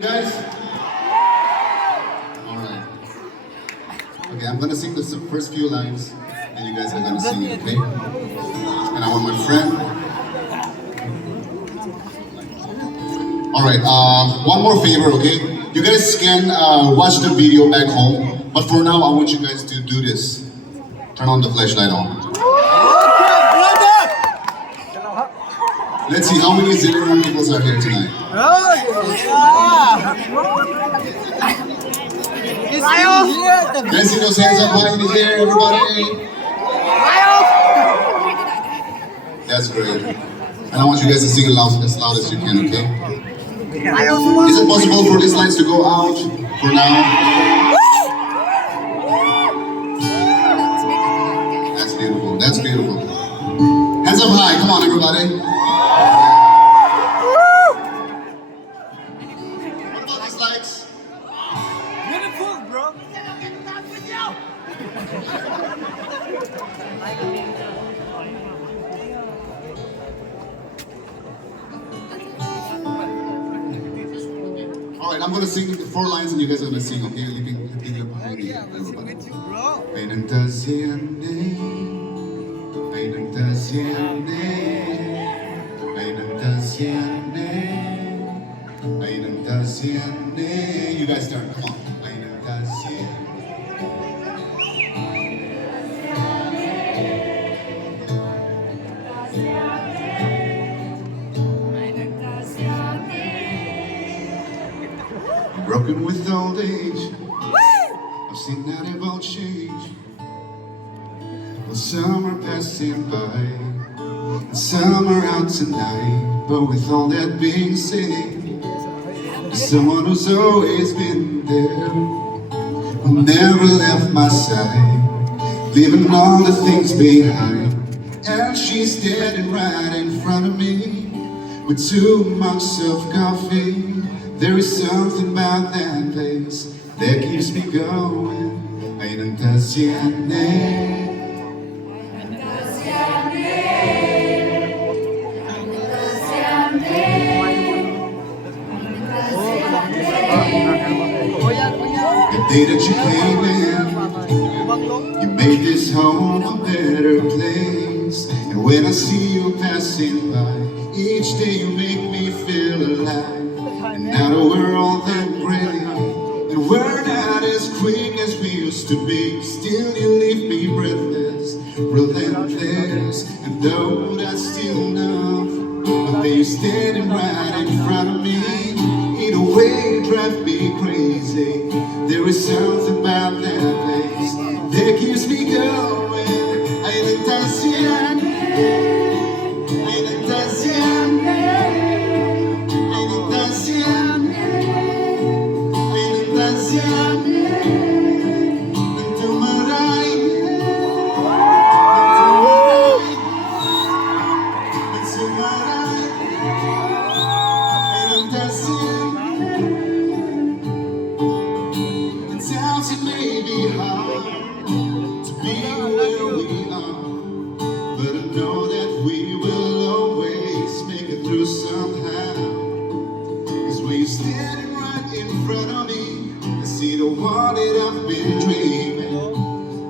Guys? Alright. Okay, I'm gonna sing the first few lines, and you guys are gonna sing it, okay? And I want my friend. Alright, one more favor, okay? You guys can watch the video back home, but for now, I want you guys to do this. Turn on the flashlight on. Let's see how many Zeliangrong people are here tonight. Let's see those hands up high in the air, everybody. That's great. And I want you guys to sing it as loud as you can, okay? Is it possible for these lights to go out for now? That's beautiful. That's beautiful. Hands up high. Come on, everybody. What about these lights? Beautiful, bro. Alright, I'm gonna sing the 4 lines and you guys are gonna sing, okay? You can continue behind me, everybody. Ay nagtasiyanne, ay nagtasiyanne, ay nagtasiyanne, ay nagtasiyanne. You guys start, come on. Ay nagtasiyanne. Broken with old age, I've seen that it won't change. Well, some are passing by, and some are out tonight. But with all that being said, there's someone who's always been there, who never left my side, leaving all the things behind. And she's standing right in front of me, with 2 mugs of coffee. There is something about that place that keeps me going. Ay nagtasiyanne, the day that you came in, you made this home a better place. And when I see you passing by, each day you make me feel alive. And now that we're all that great, and we're not as quick as we used to be, still you leave me breathless, relentless. And though that's still enough, but then you're standing right in front of me, in a way you drive me crazy. There is something about that place that keeps me going. Ay nagtasiyanne, ay nagtasiyanne, ay nagtasiyanne, ay nagtasiyanne. Nagtumaray, nagtumaray, ay nagtasiyanne. It sounds it may be hard to be where we are, but I know that we will always make it through somehow. Cause when you're standing right in front of me, I see the one that I've been dreaming,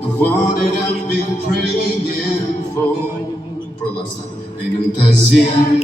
the one that I've been praying for the last time. Ay nagtasiyanne,